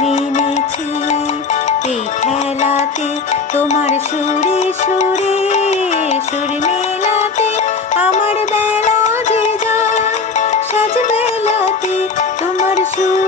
মেনেছি এই খেলাতে তোমার সুরে সুরে, সুর মেলাতে আমার বেলা যে যায়, সাজ বেলাতে তোমার সুরে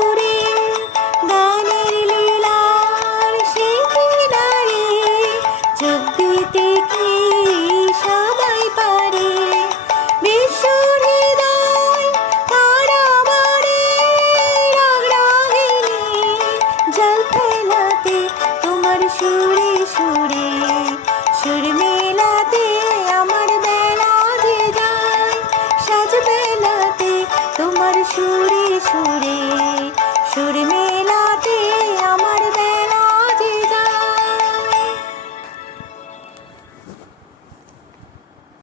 সুরে সুরে